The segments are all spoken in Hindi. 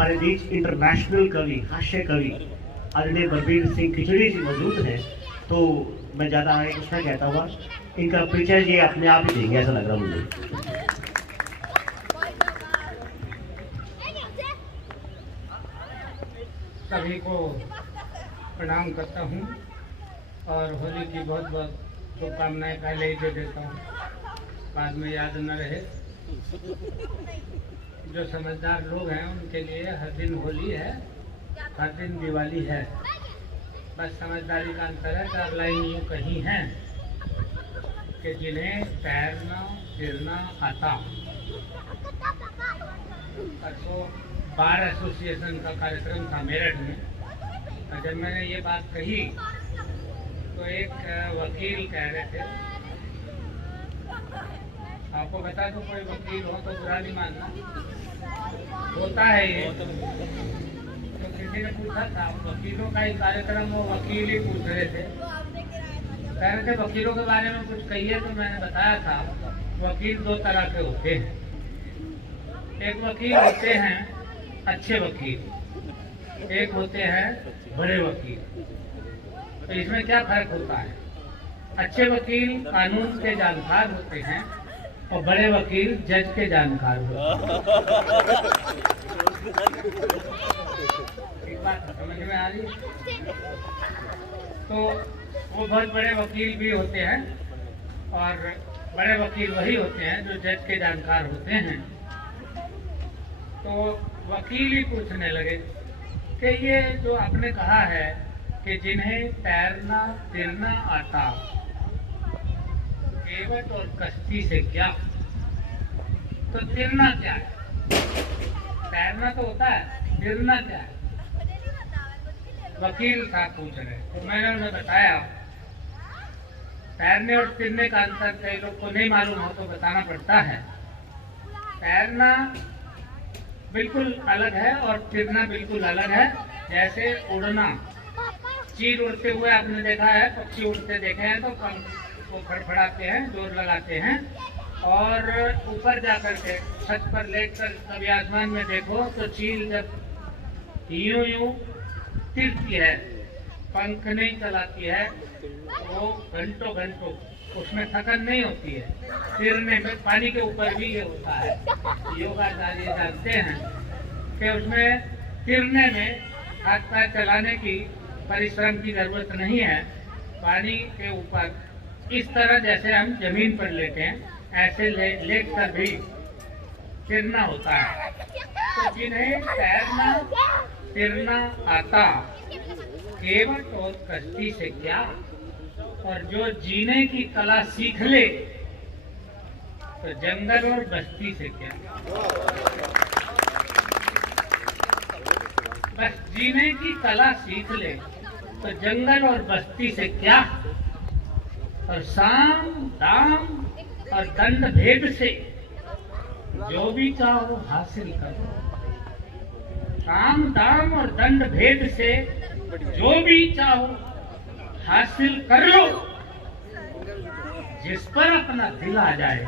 हमारे बीच इंटरनेशनल कवि, हास्य कवि आदरणीय बलबीर सिंह खिचड़ी जी मौजूद हैं, तो मैं ज़्यादा आगे कुछ ना कहता हुआ इनका परिचय ये अपने आप ही देंगे, ऐसा लग रहा मुझे। सभी को प्रणाम करता हूँ और होली की बहुत बहुत शुभकामनाएं पहले ही दे देता हूँ, बाद में याद न रहे। जो समझदार लोग हैं उनके लिए हर दिन होली है, हर दिन दिवाली है। बस समझदारी का अंतर है। 4 लाइन यूँ कही हैं कि जिन्हें तैरना फिरना आता। परसों बार एसोसिएशन का कार्यक्रम था मेरठ में, और जब मैंने ये बात कही तो एक वकील कह रहे थे, आपको बता दो कोई वकील हो तो बुरा नहीं मानना, होता है ये। तो किसी ने पूछा था, वकीलों का ही कार्यक्रम, वो वकील ही पूछ रहे थे, कह रहे थे वकीलों के बारे में कुछ कहिए। तो मैंने बताया था वकील 2 तरह के होते हैं। एक वकील होते हैं अच्छे वकील, एक होते हैं बड़े वकील। तो इसमें क्या फर्क होता है? अच्छे वकील कानून के जानकार होते हैं और बड़े वकील जज के जानकार होते हैं। एक बात समझ में आ रही? तो वो बहुत बड़े वकील भी होते हैं, और बड़े वकील वही होते हैं जो जज के जानकार होते हैं। तो वकील ही पूछने लगे कि ये जो आपने कहा है कि जिन्हें तैरना तिरना आता, केवट और कश्ती से क्या? तो तिरना क्या है? तैरना तो होता है, तिरना क्या है? वकील साहब पूछ रहे। तो मैंने उन्हें बताया तैरने और तिरने का अंतर कई लोग को नहीं मालूम हो तो बताना पड़ता है। तैरना बिल्कुल अलग है और तिरना बिल्कुल अलग है। जैसे उड़ना, चील उड़ते हुए आपने देखा है, पक्षी उड़ते देखे हैं तो पंख को फड़फड़ाते हैं, जोर लगाते हैं, और ऊपर जाकर के छत पर लेटकर कभी आसमान में देखो तो चील जब यूं यूं तिरती है, पंख नहीं चलाती है, वो घंटों घंटों उसमें थकन नहीं होती है। तिरने में पानी के ऊपर भी ये होता है। योगाचार्य जानते हैं कि उसमें तिरने में हाथ पैर चलाने की परिश्रम की जरूरत नहीं है। पानी के ऊपर इस तरह जैसे हम जमीन पर लेटे हैं, ऐसे लेट कर भी तिरना होता है। तो जिन्हें तैरना तिरना आता, केवट और कश्ती से क्या? और जो जीने की कला सीख ले तो जंगल और बस्ती से क्या? बस जीने की कला सीख ले तो जंगल और बस्ती से क्या? और साम दाम और दंड भेद से जो भी चाहो हासिल करो। साम दाम और दंड भेद से जो भी चाहो हासिल कर लो। जिस पर अपना दिल आ जाए,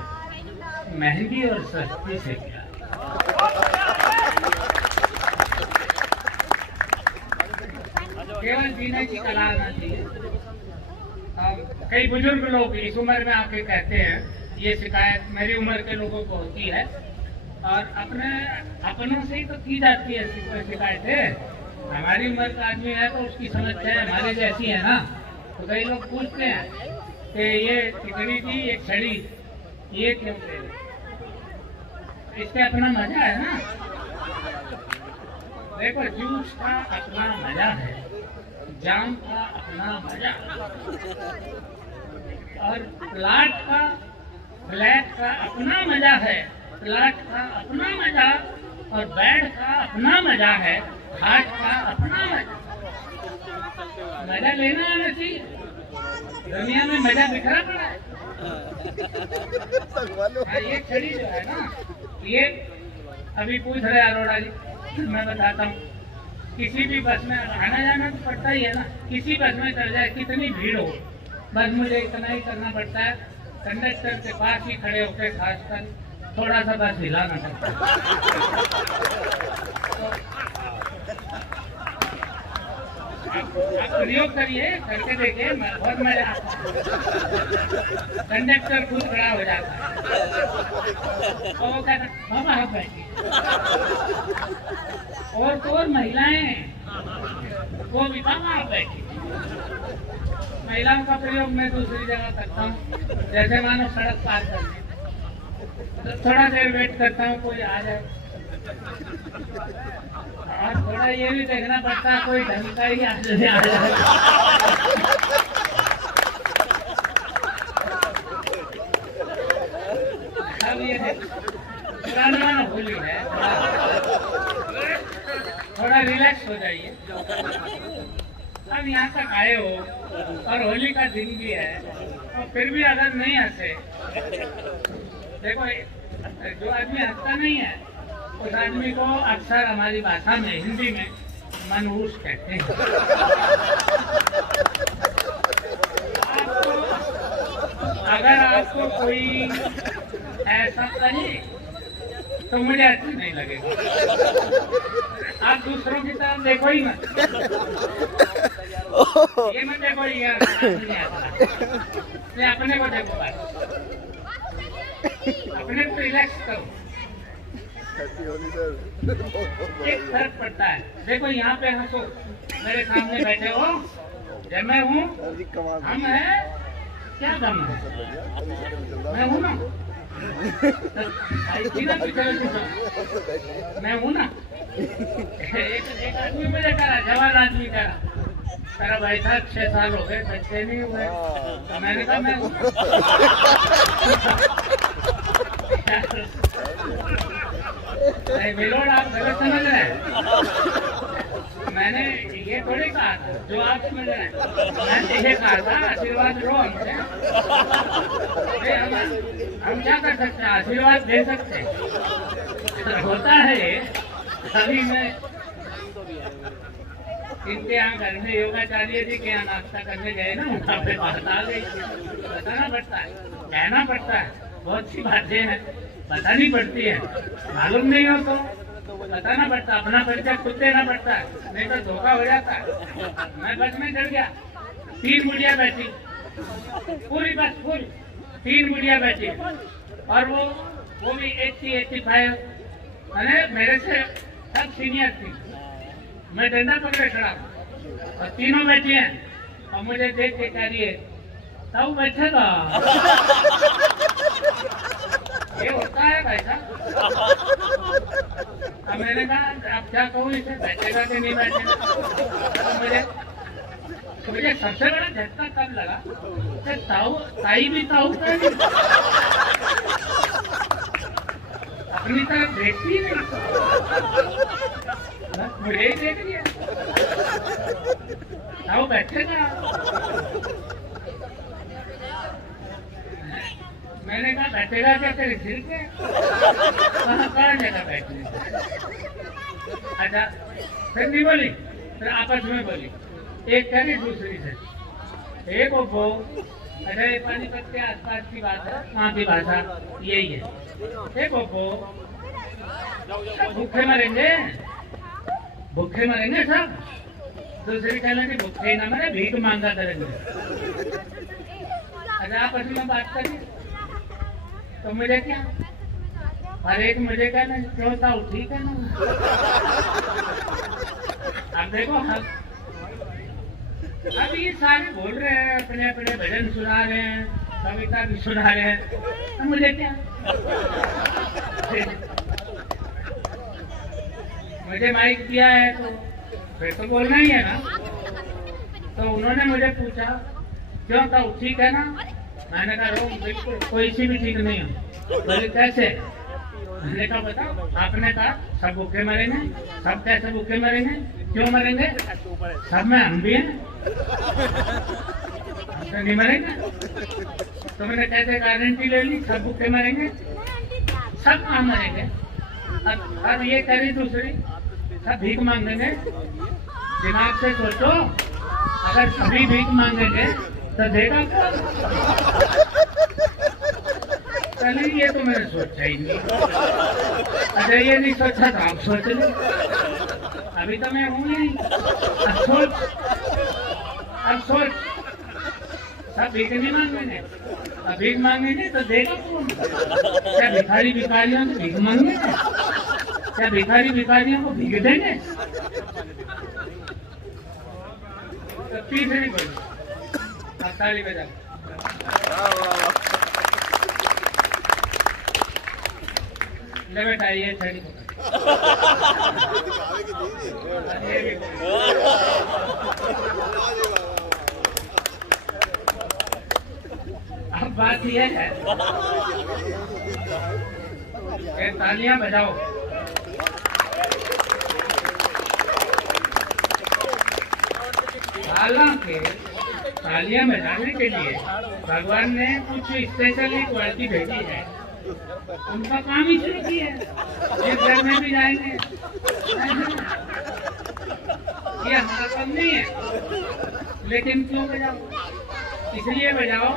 महंगी और सस्ती से क्या? केवल जीने की कला आना चाहिए। कई बुजुर्ग लोग इस उम्र में आके कहते हैं, ये शिकायत मेरी उम्र के लोगों को होती है, और अपनों से ही तो की जाती है शिकायतें। हमारी उम्र का आदमी है तो उसकी समस्या हमारे जैसी है ना। तो कई लोग पूछते हैं कि ये खिचड़ी थी, ये छड़ी, ये क्यों ले? इसमें अपना मजा है ना। देखो, जूस का अपना मजा है, जाम का अपना मजा, और फ्लैट का अपना मजा है, प्लाट का अपना मजा, और बेड का अपना मजा है, खाट का अपना मजा। मजा लेना आना चाहिए। दुनिया में मजा बिखरा पड़ा है। ये छड़ी जो है ना, ये अभी पूछ रहे अरोड़ा जी, मैं बताता हूँ। किसी भी बस में आना जाना तो पड़ता ही है ना। किसी बस में चढ़ जाए, कितनी भीड़ हो, बस मुझे इतना ही करना पड़ता है, कंडक्टर के पास ही खड़े होकर खासकर थोड़ा सा बस हिलाना पड़ता है। तो आप प्रयोग करिए, करके देखिए, बहुत मजा आता है। कंडक्टर खुद खड़ा हो जाता है और वो कहता मामा आप बैठिए। और महिलाएं वो भी मामा आप बैठिए। महिलाओं का प्रयोग मैं दूसरी जगह करता हूँ, जैसे मानो सड़क पार करने, तो थोड़ा देर वेट करता हूँ कोई आ जाए, और थोड़ा ये भी देखना पड़ता है कोई ढंग का ही आ जाए। अब ये पुराना होली है, थोड़ा रिलैक्स हो जाइए। अब यहाँ तक आए हो और होली का दिन भी है और फिर भी अगर नहीं हंसे, देखो जो आदमी हंसता नहीं है उस आदमी को अक्सर हमारी भाषा में, हिंदी में मनहूस कहते हैं। अगर आपको कोई ऐसा कहे तो मुझे अच्छा नहीं लगेगा। आप दूसरों की तरफ देखो ही मत, ये मत देखो यार, अपने को देखो, अपने को रिलैक्स करो। एक फर्क पड़ता है, देखो यहाँ पे हंसो, मेरे सामने बैठे हो, जब मैं हूँ, हम है, क्या दम है, मैं हूँ ना, मैं हूँ ना। एक आदमी मुझे करा, जवान आदमी करा, करा भाई साहब 6 साल हो गए, बच्चे नहीं हुए, तो मैंने कहा मैं हूँ। बिलोड़ आप गलत समझ रहे हैं, मैंने ये थोड़ी कहा था जो आप समझ रहे हैं। मैंने ये कहा था आशीर्वाद लो हमसे, हम क्या कर सकते हैं, आशीर्वाद दे सकते हैं। होता है अभी मैं इनके यहाँ घर में योगाचार्य जी के यहाँ नाश्ता करने गए ना, वहाँ पे बात आ गई। बताना पड़ता है, कहना पड़ता है, बहुत सी बातें हैं बतानी पड़ती है, मालूम नहीं हो तो बताना पड़ता, अपना परिचय खुद देना पड़ता है, नहीं तो धोखा हो जाता है। मैं बस में चढ़ गया, 3 बुढ़िया बैठी, पूरी बस फुल, 3 बुढ़िया बैठी, और वो भी 80-85, मैंने मेरे से सब सीनियर थी। मैं डंडा पकड़े खड़ा और तीनों बैठी हैं और मुझे देख के कह रही है तब बैठेगा। ये होता है भाई साहब। अब मैंने कहा अब क्या कहूँ इसे, बैठेगा कि नहीं बैठेगा। तो मुझे सबसे बड़ा झटका तब लगा कि ताई भी ताऊ का नहीं, अपनी तरफ देखती नहीं, मुझे ही देख लिया। ताऊ बैठेगा, मैंने कहा बैठेगा क्या तेरे सिर के, कहाँ जगह बैठने। अच्छा फिर नहीं बोली, फिर आपस में बोली, एक कह रही दूसरी से, एक वो अच्छा ये पानीपत के आसपास की बात है, वहाँ की भाषा यही है। एक वो सब भूखे मरेंगे, भूखे मरेंगे सब। दूसरी कहना कि भूखे ना मरे, भीख मांगा करेंगे। अच्छा आपस में बात करें तो मुझे क्या, और एक मुझे कहना क्यों था ठीक है ना। अब देखो अब ये सारे बोल रहे हैं, अपने अपने भजन सुना रहे हैं, कविता भी सुना रहे हैं, तो मुझे क्या, मुझे माइक दिया है तो फिर तो बोलना ही है ना। तो उन्होंने मुझे पूछा क्यों था ठीक है ना, मैंने कहा रोम बिल्कुल कोई सी भी ठीक नहीं हो। बोले कैसे, मैंने कहा बताओ। आपने कहा सब भूखे मरेंगे, सब कैसे भूखे मरेंगे, क्यों मरेंगे, सब में हम भी हैं, तो नहीं मरेंगे। तो मैंने कैसे गारंटी ले ली सब भूखे मरेंगे, सब कहाँ मरेंगे। अब ये करी दूसरी, सब भीख मांगेंगे। दिमाग से सोचो, अगर सभी भीख मांगेंगे तो देगा कौन। चलिए ये तो मैंने सोचा ही नहीं। अच्छा ये नहीं सोचा तो आप सोच लो। अभी तो मैं हूँ ही। अब सोच सब भीख नहीं मांगेंगे, अब भीख मांगेंगे तो देगा कौन? क्या भिखारी भिखारियों को भीख मांगेंगे? क्या भिखारी भिखारियों को भीख देंगे? तो तीसरी बड़ी अब ताली बजा। ले बेटा ये छड़ी अब बात यह है कि तालियां बजाओ। हालांकि तालियां बजाने के लिए भगवान ने कुछ स्पेशली क्वालिटी भेजी है, उनका काम ही शुरू किया है। जिस घर में भी जाएंगे ये हमारा काम नहीं है, लेकिन क्यों बजाओ? इसलिए बजाओ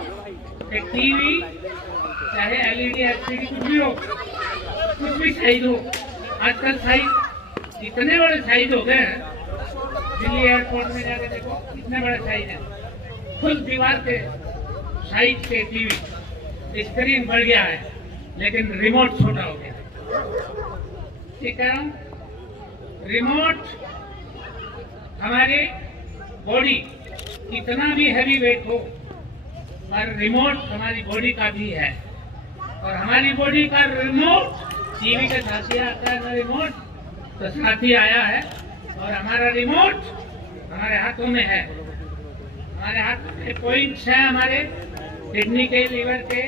कि टीवी चाहे एलईडी एलसीडी कुछ भी हो, कुछ भी साइज हो, आजकल साइज इतने बड़े साइज हो गए हैं। दिल्ली एयरपोर्ट में जाकर देखो इतने बड़े साइज है, फुल दीवार के साइज के टीवी, स्क्रीन बढ़ गया है लेकिन रिमोट छोटा हो गया। ठीक है, रिमोट हमारी बॉडी कितना भी हैवी वेट हो पर रिमोट हमारी बॉडी का भी है, और हमारी बॉडी का रिमोट टीवी के साथ ही आता है ना, रिमोट तो साथ ही आया है। और हमारा रिमोट हमारे हाथों में है, हमारे हाथ में पॉइंट्स हैं, हमारे किडनी के, लीवर के,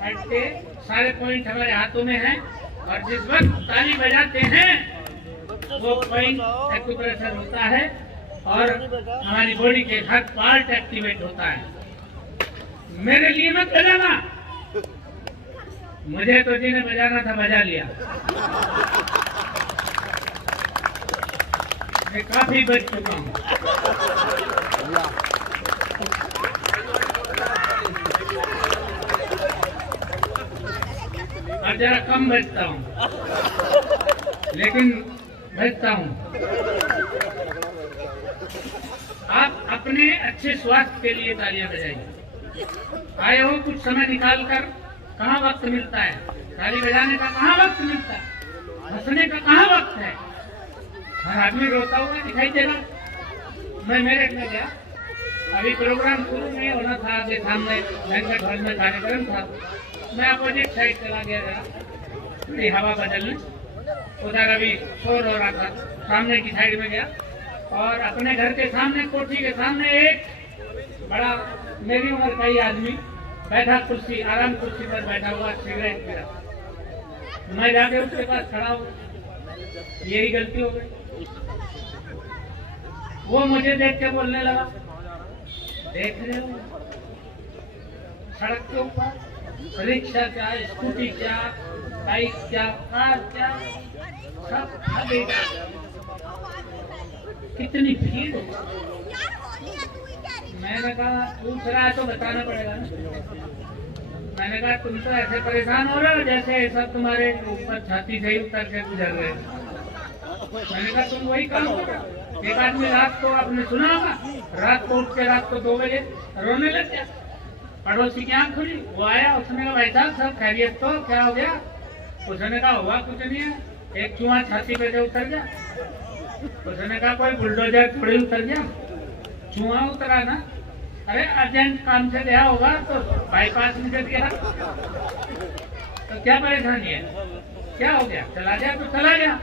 हार्ट के सारे पॉइंट हमारे हाथों में हैं। और जिस वक्त ताली बजाते हैं वो पॉइंट एक्यूप्रेशर होता है और हमारी बॉडी के हर पार्ट एक्टिवेट होता है। मेरे लिए मत बजाना, मुझे तो जिन्हें बजाना था बजा लिया। मैं काफी बच चुका हूँ। और जरा कम बचता हूँ, लेकिन बचता हूँ। आप अपने अच्छे स्वास्थ्य के लिए तालियां बजाइए। आए हो कुछ समय निकाल कर, कहाँ वक्त मिलता है? ताली बजाने का कहाँ वक्त मिलता है? हंसने का कहाँ वक्त है? हर आदमी रोता हुआ दिखाई दे रहा। मैं मेरठ में गया, अभी प्रोग्राम शुरू नहीं होना था, आगे सामने बैंक्वेट हॉल में कार्यक्रम था। मैं अपोजिट साइड चला गया जरा थोड़ी हवा बदलने, उधर अभी शोर हो रहा था, सामने की साइड में गया और अपने घर के सामने, कोठी के सामने एक बड़ा मेरी उम्र का ही आदमी बैठा, कुर्सी आराम कुर्सी पर बैठा हुआ, सिगरेट पी रहा। मैं जाके उसके पास खड़ा हूँ, यही गलती हो गई। वो मुझे देख के बोलने लगा, देख रहे हो सड़क के ऊपर रिक्शा क्या, स्कूटी क्या, बाइक क्या, कार क्या, सब खड़े, कितनी भीड़। मैंने कहा पूछ रहा है तो बताना पड़ेगा ना। मैंने कहा तुम तो ऐसे परेशान हो रहे हो जैसे ऐसा तुम्हारे ऊपर छाती से उतर के गुजर रहे। मैंने कहा तुम वही काम करो। एक आदमी रात को, आपने सुना होगा, रात को उठ के रात को 2 बजे रोने लग गया। पड़ोसी की आंख खुली, वो आया, उसने कहा भाई साहब सब खैरियत तो, क्या हो गया? उसने कहा हुआ कुछ नहीं है, एक चूहा छाती पे से उतर गया। उसने कहा कोई बुलडोजर थोड़ी उतर गया, चूहा उतरा ना। अरे अर्जेंट काम से गया होगा तो बाईपास में गिर गया, तो क्या परेशानी है? क्या हो गया? चला गया तो चला गया।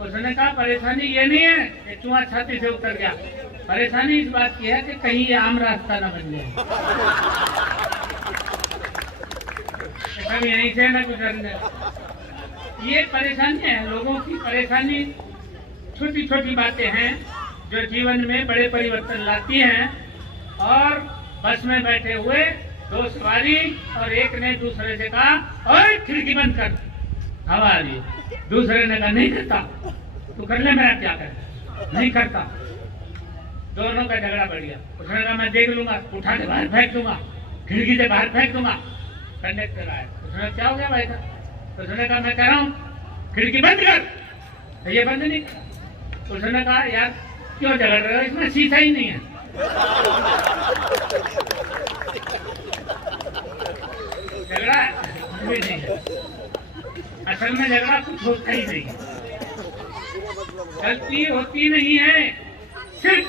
उसने कहा परेशानी ये नहीं है कि चूहा छाती से उतर गया, परेशानी इस बात की है कि कहीं ये आम रास्ता न बन जाए, कभी यहीं से न गुजरने। ये परेशानी है लोगों की। परेशानी छोटी छोटी बातें हैं जो जीवन में बड़े परिवर्तन लाती हैं। और बस में बैठे हुए 2 सवारी और एक ने दूसरे से कहा ओए खिड़की बंद कर, हवा आ रही है। दूसरे ने कहा नहीं करता, तू कर ले, मेरा क्या कर, नहीं करता। दोनों का झगड़ा बढ़ गया। उसने कहा मैं देख लूंगा, उठा के बाहर फेंक दूंगा, खिड़की से बाहर फेंक दूंगा। कंडक्टर आया, उसने क्या हो गया भाई साहब? उसने कहा मैं कह रहा हूँ खिड़की बंद कर, ये बंद नहीं कर। उसने कहा यार क्यों झगड़ रहे हो, इसमें शीशा ही नहीं है। झगड़ा भी नहीं है, असल में झगड़ा कुछ होता ही नहीं है, गलती होती नहीं है, सिर्फ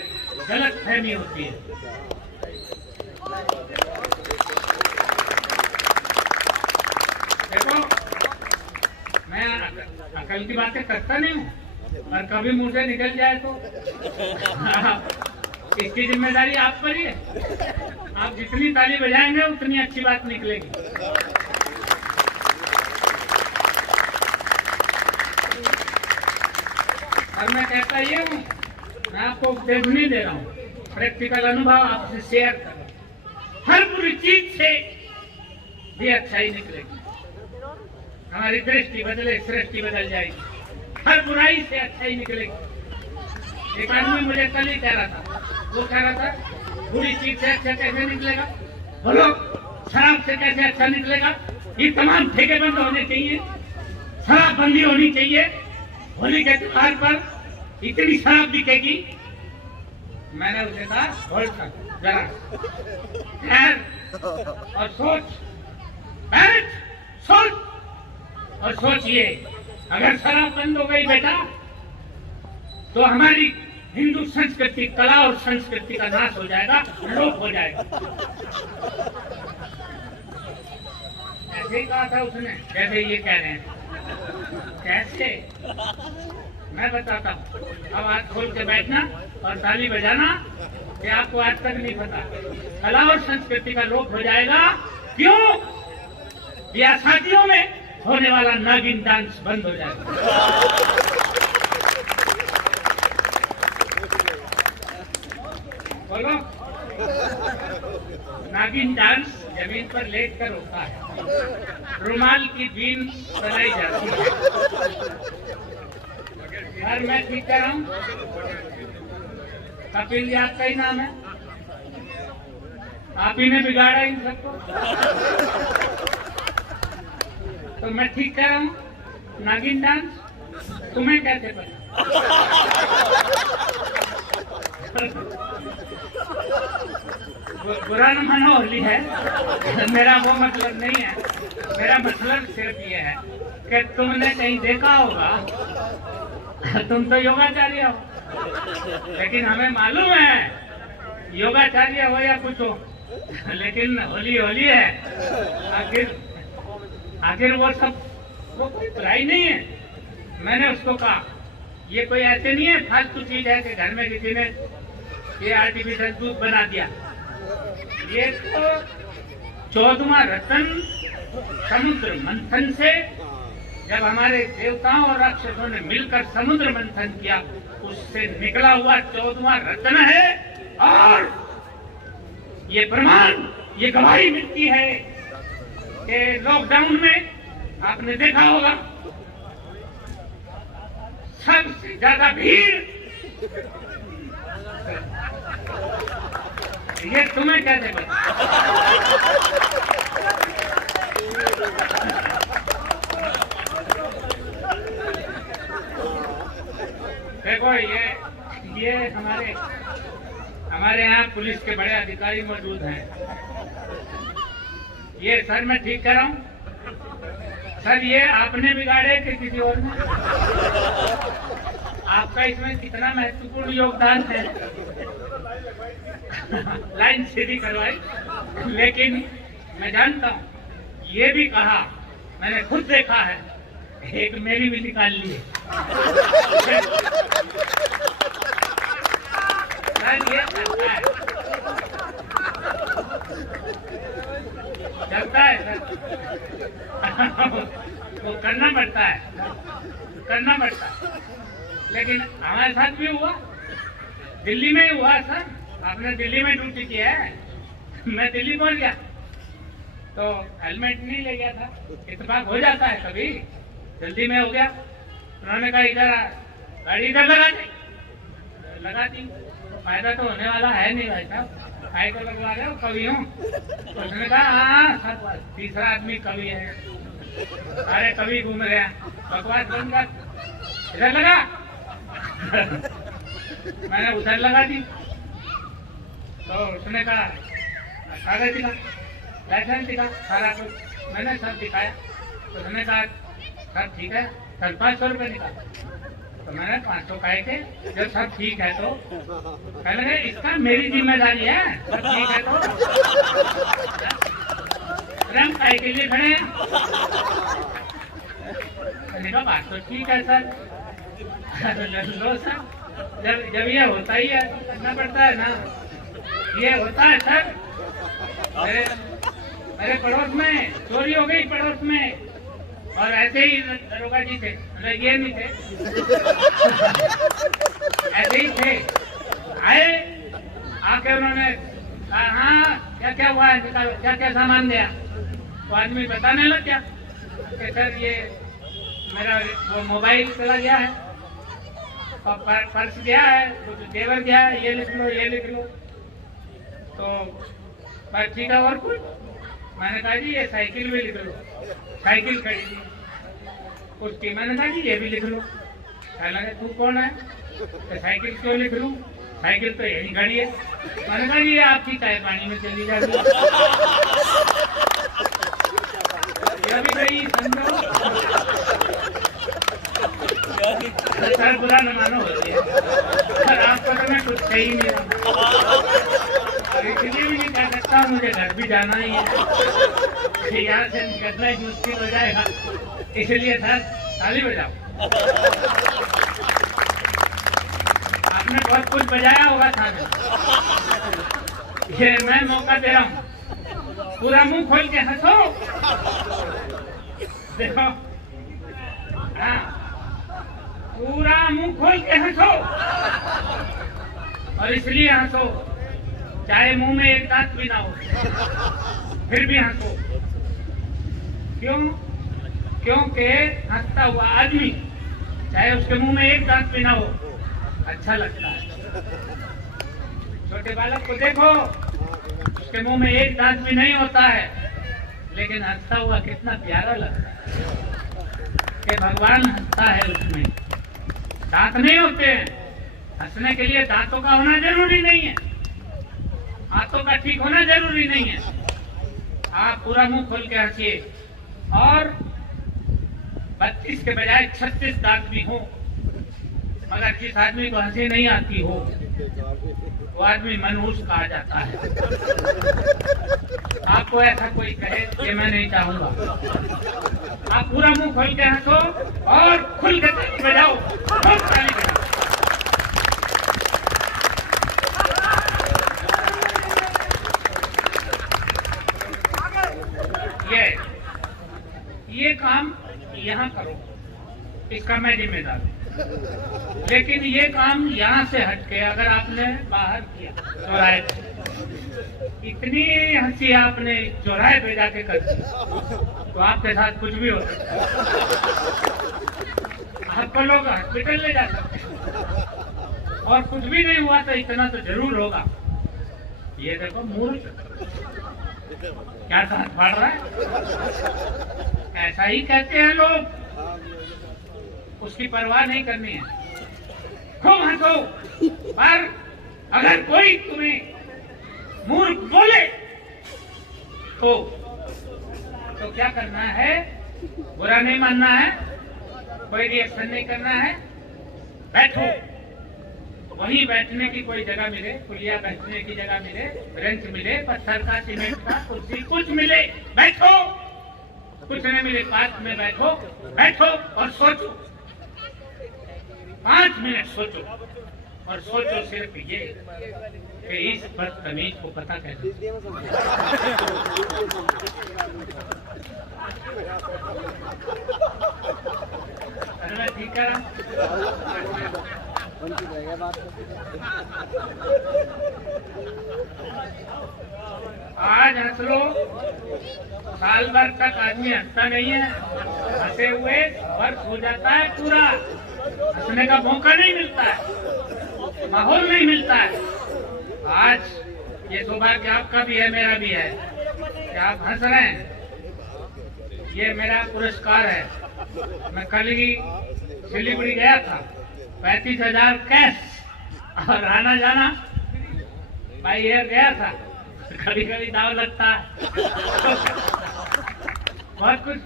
गलत फहमी होती है। देखो मैं अकल की बातें करता नहीं हूँ, और कभी मुंह से निकल जाए तो इसकी जिम्मेदारी आप पर ही है। आप जितनी ताली बजाएंगे उतनी अच्छी बात निकलेगी। और मैं कहता ये हूँ, मैं आपको उपदेश नहीं दे रहा हूँ, प्रैक्टिकल अनुभव आपसे शेयर कर रहा हूँ। हर बुरी चीज से भी अच्छाई निकलेगी, हमारी दृष्टि बदले सृष्टि बदल जाएगी। हर बुराई से अच्छाई निकलेगी। एक आदमी मुझे कल ही कह रहा था, वो कह रहा था बुरी चीज से अच्छा कैसे निकलेगा, बोलो शराब से कैसे अच्छा निकलेगा, ये तमाम ठेके बंद होने चाहिए, शराबबंदी होनी चाहिए, होली के त्योहार पर इतनी शराब बिकेगी। मैंने उसे कहा होल्ड कर जरा, खैर और सोच, बैठ सोच और सोचिए, अगर शराब बंद हो गई बेटा तो हमारी हिंदू संस्कृति, कला और संस्कृति का नाश हो जाएगा, लोप हो जाएगा। ऐसे ही कहा था उसने जैसे ये कह रहे हैं। कैसे, मैं बताता हूँ। अब हाथ खोल के बैठना और ताली बजाना, ये आपको आज तक नहीं पता। कला और संस्कृति का लोप हो जाएगा। क्यों? या शादियों में होने वाला नागिन डांस बंद हो जाएगा। बोलो, नागिन डांस जमीन पर लेट कर होता है, रुमाल की बीन बनाई जाती है। यार मैं ठीक कर रहा हूँ, कपिल जी आपका ही नाम है, आप ही ने बिगाड़ा इन सबको, तो मैं ठीक कर रहा हूँ। नागिन डांस तुम्हें कैसे पता? बुरा न मानो, होली है, मेरा वो मतलब नहीं है। मेरा मतलब सिर्फ ये है कि तुमने कहीं देखा होगा, तुम तो योगाचार्य हो, लेकिन हमें मालूम है योगाचार्य हो या कुछ हो, लेकिन होली होली है। आखिर वो सब वो कोई बुराई नहीं है। मैंने उसको कहा ये कोई ऐसे नहीं है फालतू चीज है कि घर में किसी ने ये आर्टिफिशियल दूध बना दिया। ये तो 14वां रत्न समुद्र मंथन से, जब हमारे देवताओं और राक्षसों ने मिलकर समुद्र मंथन किया, उससे निकला हुआ 14वां रत्न है। और ये प्रमाण, ये गवाही मिलती है कि लॉकडाउन में आपने देखा होगा सबसे ज्यादा भीड़, ये तुम्हें कैसे पता? देखो ये हमारे यहाँ पुलिस के बड़े अधिकारी मौजूद हैं। ये सर मैं ठीक कर रहा हूँ सर, ये आपने बिगाड़े कि किसी और ने? आपका इसमें कितना महत्वपूर्ण योगदान है। लाइन सीधी करवाई, लेकिन मैं जानता हूँ ये भी कहा, मैंने खुद देखा है, एक मेरी भी निकाल ली है। ये चलता है सर, वो करना पड़ता है, लेकिन हमारे साथ भी हुआ, दिल्ली में ही हुआ सर। आपने दिल्ली में ड्यूटी किया है, मैं दिल्ली पहुंच गया तो हेलमेट नहीं ले गया था। इत्तेफाक हो जाता है कभी, जल्दी में हो गया। उन्होंने कहा इधर गाड़ी इधर लगा दी। फायदा तो होने वाला है नहीं भाई साहब, भाई को लगवा रहे हो, कवि हूँ। तो उसने कहा हाँ सर, तीसरा आदमी कवि है। अरे कवि घूम रहे हैं, बकवास बंद कर, इधर लगा। मैंने उधर लगा दी तो उसने कहा कागज दिखा, लाइसेंस दिखा, सारा कुछ मैंने सब दिखाया। तो उसने कहा सब ठीक है, सर 500 रुपये निकाला। तो मैंने 500 कहे थे, जब सब ठीक है तो कहने लगे इसका मेरी जिम्मेदारी है, सब ठीक है तो रंग काय के लिए खड़े हैं। मैंने कहा बात तो ठीक है सर, लो सर, जब ये होता ही है तो करना पड़ता है ना, ये होता है सर। मेरे पड़ोस में चोरी हो गई, पड़ोस में, और ऐसे ही दरोगा जी थे, मतलब ये नहीं थे, ऐसे ही थे, आए आके उन्होंने कहा हाँ क्या क्या हुआ है, क्या क्या सामान दिया। तो आदमी बताने लग गया कि सर ये मेरा वो मोबाइल चला गया है और पर्स गया है, कुछ जेवर गया है, ये लिख लो ये लिख लो। तो पर्ची का और कुछ, मैंने कहा जी ये साइकिल भी लिख लो, साइकिल खड़ी थी उसकी, मैंने कहा जी ये भी लिख लो। कहने लगे तू कौन है, तो साइकिल क्यों लिख लूं, साइकिल तो यही खड़ी है। मैंने कहा जी आपकी चाय पानी में चली जाती है, ये भी गई समझो। सर बुरा न मानो, सर आपका तो मैं कुछ सही नहीं हूँ, इसलिए भी नहीं कह सकता, मुझे घर भी जाना ही है, यहाँ से निकलना ही मुश्किल हो जाएगा, इसलिए सर ताली बजाओ। आपने बहुत कुछ बजाया होगा थाने, ये मैं मौका दे रहा हूँ, पूरा मुंह खोल के हंसो, देखो हाँ पूरा मुंह खोल के हंसो, और इसलिए हंसो चाहे मुंह में एक दांत भी ना हो, फिर भी हंसो। क्यों? क्योंकि हंसता हुआ आदमी चाहे उसके मुंह में एक दांत भी ना हो, अच्छा लगता है। छोटे बालक को देखो, उसके मुंह में एक दांत भी नहीं होता है, लेकिन हंसता हुआ कितना प्यारा लगता है कि भगवान हंसता है, उसमें दांत नहीं होते हैं। हंसने के लिए दांतों का होना जरूरी नहीं है, हाथों का ठीक होना जरूरी नहीं है। आप पूरा मुंह खोल के हंसिए, और 32 के बजाय 36 दांत भी हो, मगर जिस आदमी को हंसी नहीं आती हो वो आदमी मनहूस कहा जाता है। आपको ऐसा कोई कहे ये मैं नहीं चाहूंगा। आप पूरा मुंह खोल के हंसो और खुल के ताली बजाओ, खूब ताली बजाओ। ये काम यहाँ करो, इसका मैं जिम्मेदार हूँ, लेकिन ये काम यहाँ से हटके अगर आपने बाहर किया चौराहे, इतनी हंसी आपने चौराहे पे जाके कर दी तो आपके साथ कुछ भी हो सकता है। आपको लोग हॉस्पिटल ले जा सकते हैं, और कुछ भी नहीं हुआ तो इतना तो जरूर होगा। ये देखो मूर्ख क्या साथ फाड़ रहा है, ऐसा ही कहते हैं लोग, उसकी परवाह नहीं करनी है। खूब हंसो, पर अगर कोई तुम्हें मूर्ख बोले तो क्या करना है, बुरा नहीं मानना है, कोई रिएक्शन नहीं करना है, बैठो। वहीं बैठने की कोई जगह मिले, पुलिया बैठने की जगह मिले, बेंच मिले, पत्थर का, सीमेंट का, कुर्सी कुछ मिले, बैठो। कुछ नहीं मिले, पास में बैठो, बैठो और सोचो, 5 मिनट सोचो, और सोचो सिर्फ ये कि इस बदतमीज को पता कैसे। अरे मैं ठीक कर रहा हूँ। आज हंस लो, साल भर तक आदमी हंसता नहीं है, हंसे हुए वर्ष हो जाता है पूरा, हंसने का मौका नहीं मिलता है, माहौल नहीं मिलता है। आज ये सौभाग्य आपका भी है, मेरा भी है कि आप हंस रहे हैं, ये मेरा पुरस्कार है। मैं कल ही सिलीगुड़ी गया था, 35,000 कैश और आना जाना भाई एयर गया था। कभी कभी दाव लगता है। बहुत कुछ,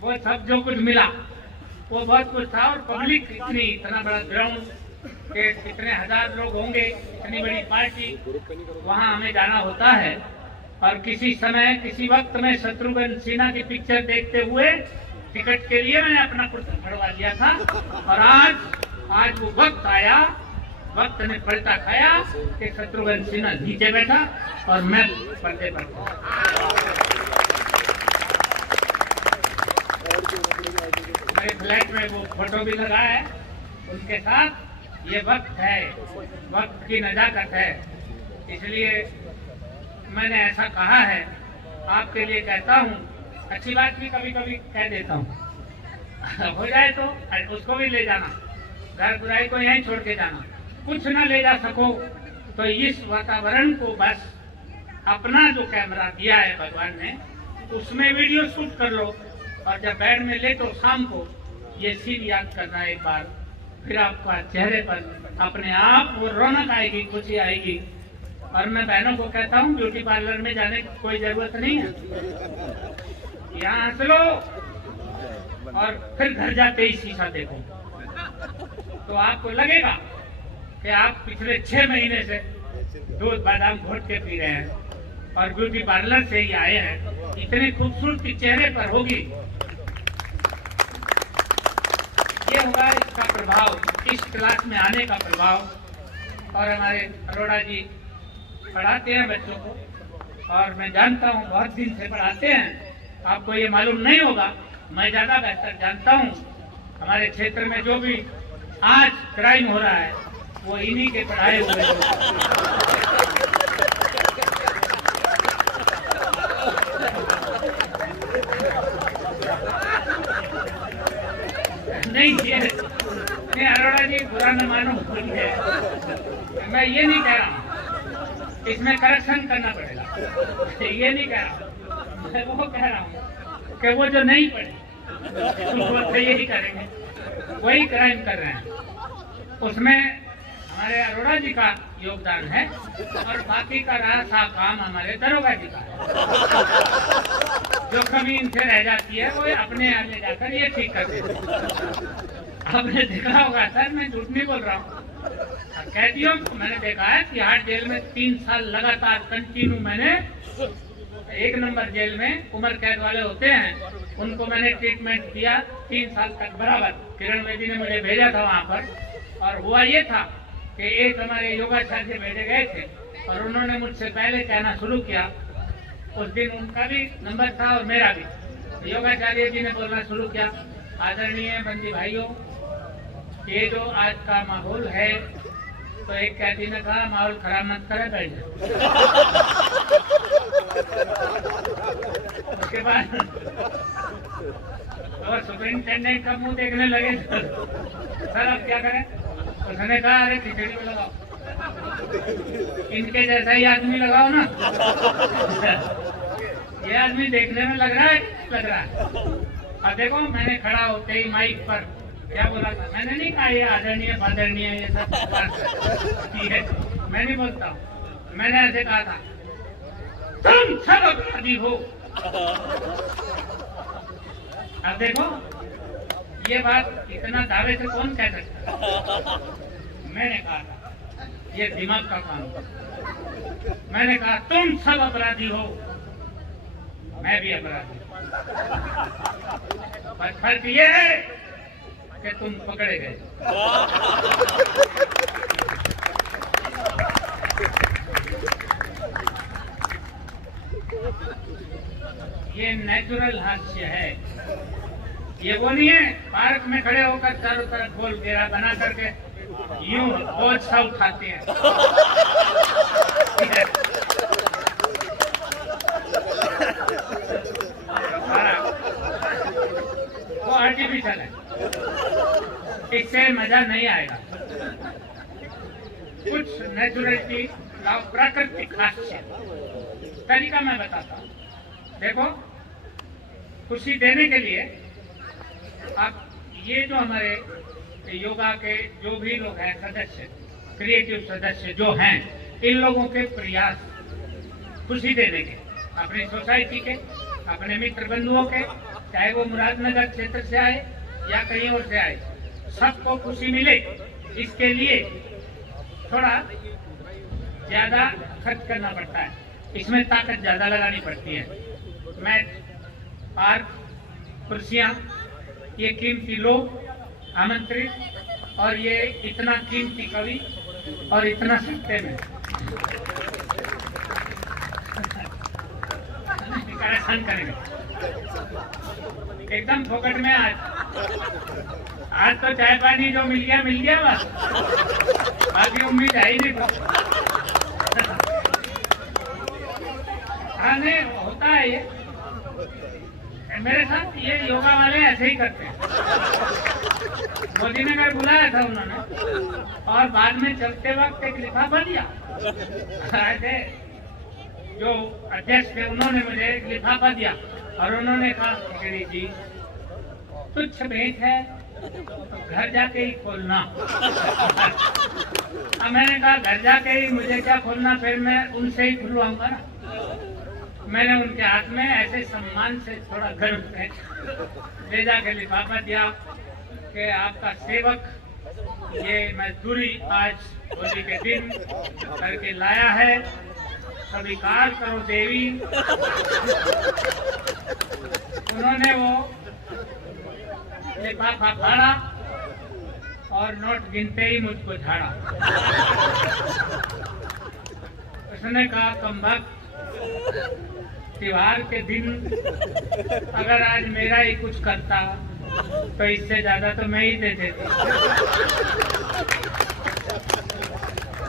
वो सब जो कुछ मिला वो बहुत कुछ था। और पब्लिक इतना बड़ा ग्राउंड के कितने हजार लोग होंगे, इतनी बड़ी पार्टी, वहाँ हमें जाना होता है। और किसी समय किसी वक्त में शत्रुघ्न सिन्हा की पिक्चर देखते हुए टिकट के लिए मैंने अपना कुर्ता खड़वा लिया था। और आज वो वक्त आया, वक्त ने पलटा खाया कि शत्रुघ्न सिन्हा नीचे बैठा और मैं पर्दे पर। मेरे फ्लैट में वो फोटो भी लगा है उनके साथ। ये वक्त है, वक्त की नजाकत है, इसलिए मैंने ऐसा कहा है। आपके लिए कहता हूँ, अच्छी बात भी कभी कभी कह देता हूँ। हो जाए तो उसको भी ले जाना, घर बुराई को यहीं छोड़ के जाना। कुछ ना ले जा सको तो इस वातावरण को बस अपना जो कैमरा दिया है भगवान ने, उसमें वीडियो शूट कर लो। और जब बेड में लेटो शाम को, ये सीन याद करना एक बार, फिर आपका चेहरे पर अपने आप वो रौनक आएगी, खुशी आएगी। और मैं बहनों को कहता हूँ, ब्यूटी पार्लर में जाने की कोई जरूरत नहीं है। यहाँ हंस लो और फिर घर जाते ही शीशा देखो तो आपको लगेगा कि आप पिछले 6 महीने से दूध बादाम घोट के पी रहे हैं और ब्यूटी पार्लर से ही आए हैं। इतनी खूबसूरती चेहरे पर होगी। ये होगा इसका प्रभाव, इस क्लास में आने का प्रभाव। और हमारे अरोड़ा जी पढ़ाते हैं बच्चों को, और मैं जानता हूँ बहुत दिन से पढ़ाते हैं। आपको ये मालूम नहीं होगा, मैं ज्यादा बेहतर जानता हूँ। हमारे क्षेत्र में जो भी आज क्राइम हो रहा है वो इन्हीं के पढ़ाए हुए नहीं, अरोड़ा जी बुरा न मानो, मैं ये नहीं कह रहा हूँ, इसमें करेक्शन करना पड़ेगा। ये नहीं कह रहा हूँ, मैं वो कह रहा हूँ कि वो जो नहीं पढ़े वो यही करेंगे, वही क्राइम कर रहे हैं। उसमें हमारे अरोड़ा जी का योगदान है और बाकी का रहा काम हमारे दरोगा जी का है। जो कमी इनसे रह जाती है वो अपने यहाँ ले जाकर ये ठीक कर देते हैं। आपने देखा होगा सर, मैं झूठ नहीं बोल रहा हूँ। कैदियों को मैंने देखा है कि तिहाड़ जेल में 3 साल लगातार कंटिन्यू मैंने, 1 नंबर जेल में उम्र कैद वाले होते हैं, उनको मैंने ट्रीटमेंट किया 3 साल तक बराबर। किरण बेदी ने मुझे भेजा था वहाँ पर। और हुआ ये था कि एक हमारे योगाचार्य भेजे गए थे और उन्होंने मुझसे पहले कहना शुरू किया। उस दिन उनका भी नंबर था और मेरा भी। योगाचार्य जी ने बोलना शुरू किया, आदरणीय बंदी भाइयों, ये जो आज का माहौल है, तो एक कैदी ने कहा माहौल खराब मत करे, बैठ जाओ। उसके बाद और सुपरिंटेंडेंट का मुंह देखने लगे, सर अब क्या करें? उसने कहा अरे खिचड़ी में लगाओ, इनके जैसा ही आदमी लगाओ ना। ये आदमी देखने में लग रहा है। अब देखो, मैंने खड़ा होते ही माइक पर क्या बोला था? मैंने नहीं कहा ये आदरणीय फादरणीय ये सब है, मैं नहीं बोलता हूँ। मैंने ऐसे कहा था, तुम सब अपराधी हो। अब देखो, ये बात इतना दावे से कौन कह सकता है? मैंने कहा था, ये दिमाग का काम था। मैंने कहा तुम सब अपराधी हो, मैं भी अपराधी हूं। पर फर्क ये है कि तुम पकड़े गए। ये नेचुरल हास्य है, ये वो नहीं है पार्क में खड़े होकर चारों तरफ गोल घेरा बना करके यूं बोझ सा उठाते हैं। वो आर्टिफिशियल है, इससे मजा नहीं आएगा। कुछ नेचुरलिटी, प्राकृतिक हास्य तरीका मैं बताता हूँ। देखो, खुशी देने के लिए आप ये जो हमारे योगा के जो भी लोग हैं सदस्य, क्रिएटिव सदस्य जो हैं, इन लोगों के प्रयास खुशी देने के, अपनी सोसाइटी के, अपने मित्र बंधुओं के, चाहे वो मुरादनगर क्षेत्र से आए या कहीं और से आए, सबको खुशी मिले, इसके लिए थोड़ा ज्यादा खर्च करना पड़ता है, इसमें ताकत ज्यादा लगानी पड़ती है। मैट, पार्क, कुर्सियां, ये कीमती लोग आमंत्रित, और ये इतना कीमती कवि और इतना सस्ते में करेक्शन करेंगे एकदम फोकट में। आज तो चाय पानी जो मिल गया बस, बाकी उम्मीद है ही नहीं। हाँ नहीं होता है ये, मेरे साथ ये योगा वाले ऐसे ही करते हैं। मोदी ने अगर बुलाया था उन्होंने, और बाद में चलते वक्त एक लिफाफा दिया। ऐसे जो अध्यक्ष थे उन्होंने मुझे एक लिफाफा दिया और उन्होंने कहा खिचड़ी जी तुच्छ भेंट है तो घर जाके ही खोलना। अब मैंने कहा घर जाके ही मुझे क्या खोलना, फिर मैं उनसे ही खुलवाऊंगा ना। मैंने उनके हाथ में ऐसे सम्मान से थोड़ा गर्व से ले जाके लिफाफा दिया कि आपका सेवक ये मजदूरी आज होली के दिन करके लाया है, स्वीकार करो देवी। उन्होंने वो लिफाफा फाड़ा और नोट गिनते ही मुझको झाड़ा। उसने कहा कमबख्त, त्योहार के दिन अगर आज मेरा ही कुछ करता तो इससे ज्यादा तो मैं ही दे देती।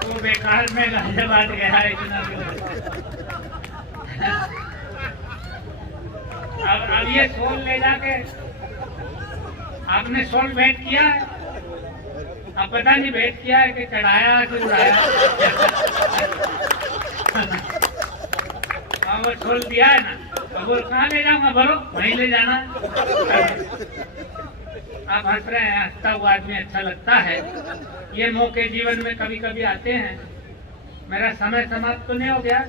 वो बेकार में गाजियाबाद गया इतना। अब ये सोल ले जाके आपने सोल भेंट किया है, अब पता नहीं भेंट किया है कि चढ़ाया कि उड़ाया। वो सोल दिया है ना, अब वो कहाँ ले जाऊंगा, बोलो वहीं ले जाना। आप हंस रहे हैं, हंसता हुआ आदमी अच्छा लगता है। ये मौके जीवन में कभी कभी आते हैं। मेरा समय समाप्त तो नहीं हो गया?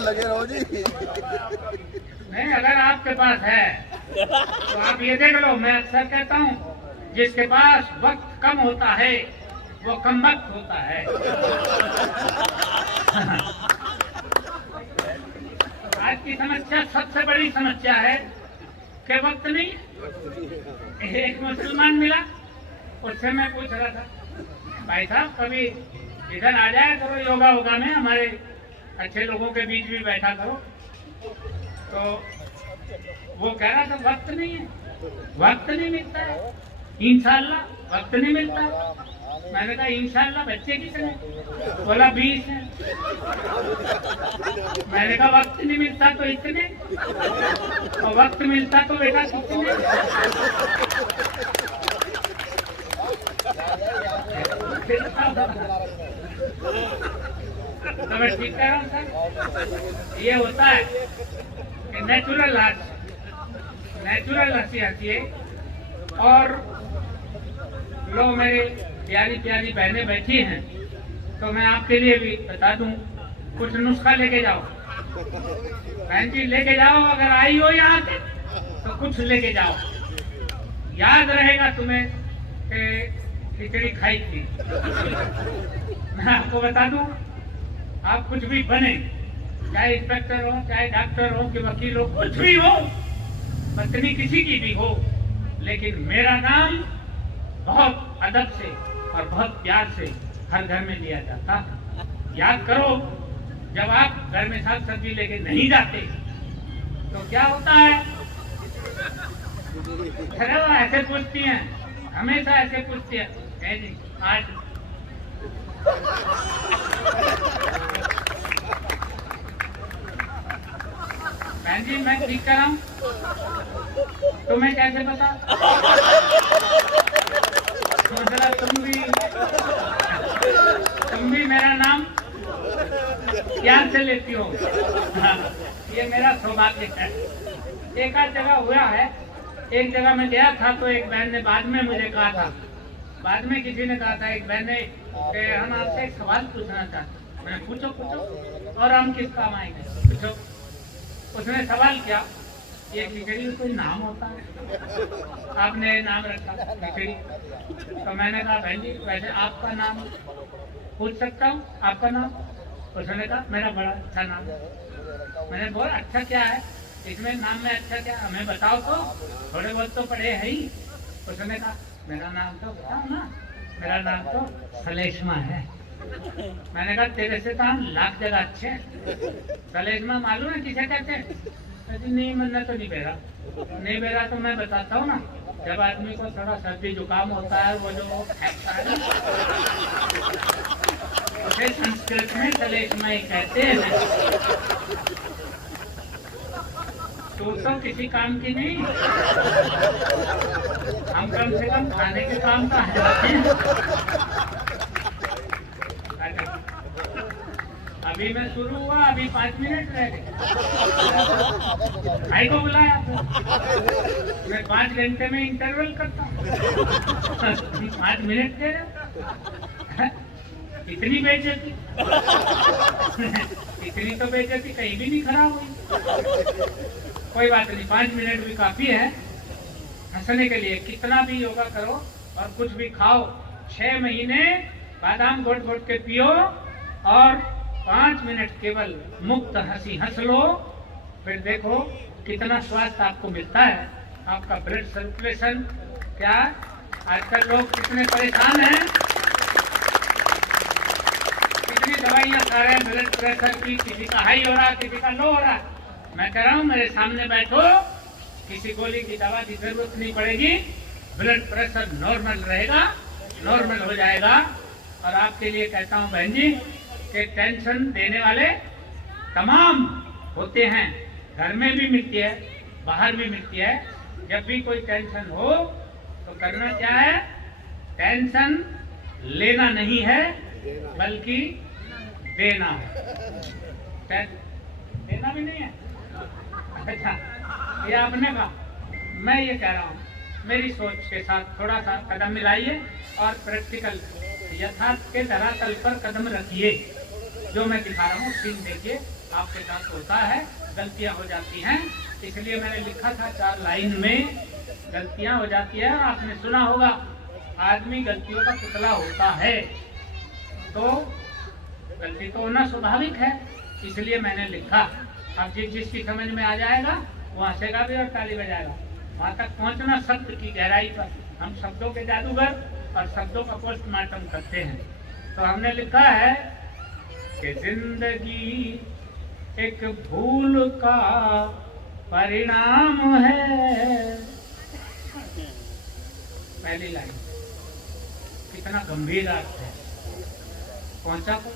लगे रहो जी। नहीं, अगर आपके पास है तो आप ये देख लो। मैं अक्सर कहता हूँ जिसके पास वक्त कम होता है वो कमबख्त होता है। आज की समस्या सबसे बड़ी समस्या है कि वक्त नहीं। एक मुसलमान मिला, उससे मैं पूछ रहा था, भाई साहब कभी इधर आ जाया करो योगा वोगा में, हमारे अच्छे लोगों के बीच भी बैठा करो। तो वो कह रहा था वक्त नहीं है, वक्त नहीं मिलता है, इंशाल्लाह वक्त नहीं मिलता। मैंने कहा इंशाल्लाह बच्चे कितने? बोला 20 है। मैंने कहा वक्त नहीं मिलता तो इतने, और वक्त मिलता तो बेटा कितने? तो मैं ठीक कह रहा हूँ सर। ये होता है कि नेचुरल हंसी हंसी। और लोग मेरे प्यारी प्यारी बहनें बैठी हैं, तो मैं आपके लिए भी बता दूं, कुछ नुस्खा लेके जाओ। बहन जी लेके जाओ, अगर आई हो यहाँ पे तो कुछ लेके जाओ, याद रहेगा तुम्हें कि खिचड़ी खाई थी। मैं आपको बता दूं, आप कुछ भी बने, चाहे इंस्पेक्टर हो, चाहे डॉक्टर हो, कि वकील हो, कुछ भी हो, पत्नी किसी की भी हो, लेकिन मेरा नाम बहुत अदब से और बहुत प्यार से हर घर में लिया जाता है। याद करो, जब आप घर में साग सब्जी लेके नहीं जाते तो क्या होता है? अरे वो ऐसे पूछती हैं, हमेशा ऐसे पूछती है, कह जी आज बहन जी मैं ठीक कर रहा हूँ, तुम्हें कैसे पता? तुम भी मेरा नाम प्यार से लेती हो। हाँ, ये मेरा सौभाग्य है। एक आध जगह हुआ है एक जगह मैं गया था तो एक बहन ने बाद में मुझे कहा था, बाद में किसी ने कहा था, एक बहन ने कि हम आपसे एक सवाल पूछना चाहते हैं। मैंने पूछो पूछो, और हम किस काम आएंगे, पूछो। उसने सवाल किया, ये खिचड़ी कोई नाम होता है? आपने नाम रखा खिचड़ी। तो मैंने कहा बहन जी वैसे आपका नाम पूछ सकता हूँ, आपका नाम? उसने कहा मेरा बड़ा अच्छा नाम है। मैंने बोला अच्छा क्या है इसमें, नाम में अच्छा क्या, हमें बताओ तो, थोड़े बहुत तो पढ़े है ही। उसने कहा मेरा नाम तो बताओ ना, मेरा नाम तो सलेशमा है। मैंने कहा तेरे से तो हम लाख जगह अच्छे हैं। सलेशमा मालूम है किसे कहते हैं? नहीं मन्ना तो नहीं बेरा, नहीं बेरा तो मैं बताता हूँ ना, जब आदमी को थोड़ा सर्दी जुकाम होता है, वो जो फेंकता है ना, उसे संस्कृत में सलेशमा ही कहते हैं। तो किसी काम की नहीं, हम कम से कम खाने के काम का जाते हैं। अभी मैं शुरू हुआ, अभी 5 मिनट रह गए। भाई को बुलाया आपने? मैं 5 घंटे में इंटरवल करता हूँ, 5 मिनट दे रहे। इतनी बेइज्जती इतनी तो बेइज्जती कहीं भी नहीं खराब हुई। कोई बात नहीं, 5 मिनट भी काफी है हंसने के लिए। कितना भी योगा करो और कुछ भी खाओ, 6 महीने बादाम घोट घोट के पियो और 5 मिनट केवल मुक्त हंसी हंस लो, फिर देखो कितना स्वास्थ्य आपको मिलता है। आपका ब्लड सर्कुलेशन, क्या आजकल लोग कितने परेशान हैं, कितनी दवाइयां खा रहे हैं ब्लड प्रेशर की, किसी का हाई हो रहा, किसी का लो हो रहा। मैं कह रहा हूँ मेरे सामने बैठो, किसी गोली की दवा की जरूरत नहीं पड़ेगी, ब्लड प्रेशर नॉर्मल रहेगा, नॉर्मल हो जाएगा। और आपके लिए कहता हूँ बहन जी कि टेंशन देने वाले तमाम होते हैं, घर में भी मिलती है, बाहर भी मिलती है। जब भी कोई टेंशन हो तो करना क्या है, टेंशन लेना नहीं है बल्कि देना है। देना भी नहीं है, अच्छा ये आपने कहा, मैं ये कह रहा हूँ मेरी सोच के साथ थोड़ा सा कदम मिलाइए और प्रैक्टिकल यथार्थ के धरातल पर कदम रखिए। जो मैं दिखा रहा हूँ सीन देखिए, आपके साथ होता है, गलतियां हो जाती हैं, इसलिए मैंने लिखा था 4 लाइन में, गलतियां हो जाती है। आपने सुना होगा आदमी गलतियों का पुतला होता है, तो गलती तो होना स्वाभाविक है, इसलिए मैंने लिखा। अब जिसकी समझ में आ जाएगा वो हंसेगा भी और ताली बजाएगा। वहां तक पहुंचना शब्द की गहराई पर, हम शब्दों के जादूगर और शब्दों का पोस्टमार्टम करते हैं। तो हमने लिखा है कि जिंदगी एक भूल का परिणाम है। पहली लाइन, कितना गंभीर अर्थ है, पहुंचा को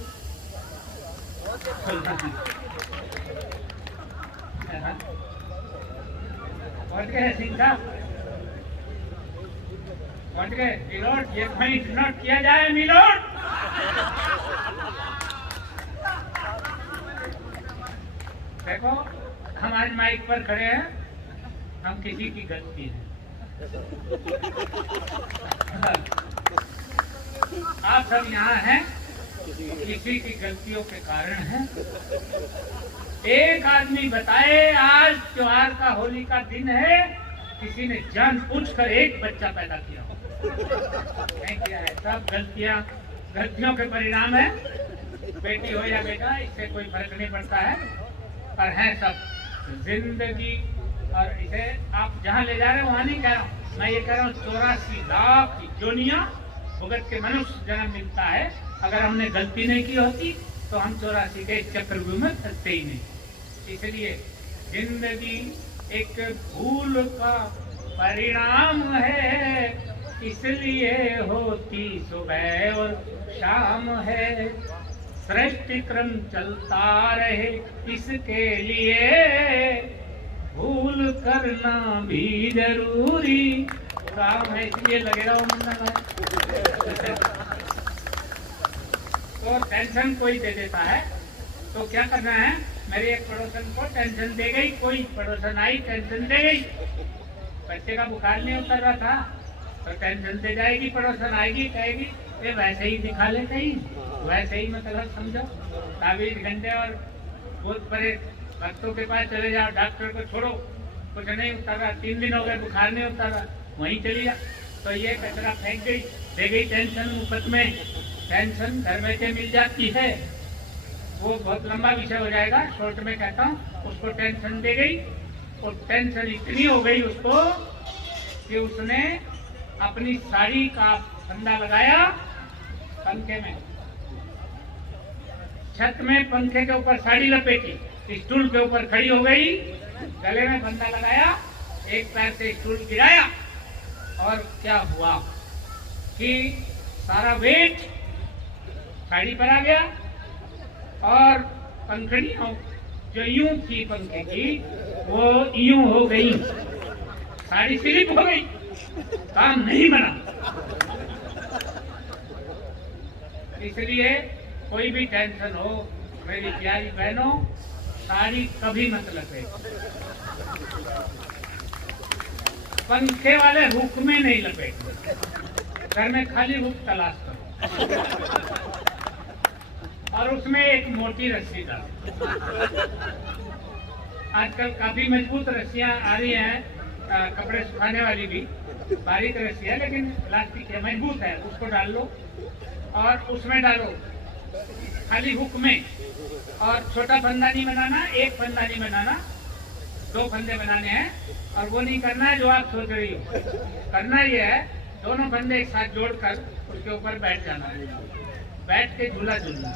पहुंच गए सिंह साहब, पहुंच गए। मिलोट, ये पॉइंट नोट किया जाए मिलोट। देखो हम आज माइक पर खड़े हैं, हम किसी की गलती है, आप सब यहाँ हैं किसी की गलतियों के कारण हैं। एक आदमी बताए आज त्योहार का, होली का दिन है, किसी ने जानबूझकर एक बच्चा पैदा किया हो, नहीं किया है। सब गलतियों के परिणाम है, बेटी हो या बेटा, इससे कोई फर्क नहीं पड़ता है, पर है सब जिंदगी। और इसे आप जहाँ ले जा रहे हो वहाँ नहीं कह रहा हूँ, मैं ये कह रहा हूँ 84 लाख जोनियां भुगत के मनुष्य जन्म मिलता है। अगर हमने गलती नहीं की होती तो हम 84 के चक्रव्यूह में फंसते ही नहीं। इसलिए जिंदगी एक भूल का परिणाम है, इसलिए होती सुबह और शाम है। सृष्टि क्रम चलता रहे इसके लिए, भूल करना भी जरूरी काम है। इसलिए लगे रहो मुन्ना भाई। तो टेंशन कोई दे देता है तो क्या करना है, मेरी एक पड़ोसन को टेंशन दे गई, कोई पड़ोसन आई टेंशन दे गई, बच्चे का बुखार नहीं उतर रहा था तो टेंशन से जाएगी, पड़ोसन आएगी, कहेगी ये वैसे ही दिखा ले कहीं, वैसे ही मतलब समझो 24 घंटे और बहुत बड़े भक्तों के पास चले जाओ, डॉक्टर को छोड़ो, कुछ नहीं उतर रहा, 3 दिन हो गए बुखार नहीं उतर रहा, वहीं चली जा। तो ये कचरा फेंक गई, दे गई टेंशन मुफ्त में। टेंशन घर में से मिल जाती है, वो बहुत लंबा विषय हो जाएगा, शॉर्ट में कहता हूँ। उसको टेंशन दे गई और टेंशन इतनी हो गई उसको कि उसने अपनी साड़ी का फंदा लगाया पंखे में, छत में पंखे के ऊपर साड़ी लपेटी, स्टूल के ऊपर खड़ी हो गई, गले में फंदा लगाया, एक पैर से स्टूल गिराया और क्या हुआ कि सारा वेट साड़ी पर आ गया और पंखड़ियां जो यूं थी पंखे की वो यूं हो गई, साड़ी स्लिप हो गई, काम नहीं बना। इसलिए कोई भी टेंशन हो मेरी प्यारी बहनों, साड़ी कभी मत लपेटो, पंखे वाले हुक में नहीं लपेटो, घर में खाली हुक तलाश करो और उसमें एक मोटी रस्सी डालो। आजकल काफी मजबूत रस्सियां आ रही हैं, कपड़े सुखाने वाली भी, बारीक रस्सी है लेकिन प्लास्टिक है, मजबूत है, उसको डाल लो और उसमें डालो खाली हुक में। और छोटा फंदा नहीं बनाना, एक फंदा नहीं बनाना, 2 फंदे बनाने हैं। और वो नहीं करना है जो आप सोच रही हो, करना ये है दोनों फंदे एक साथ जोड़कर उसके ऊपर बैठ जाना है, बैठ के झूला झूलना,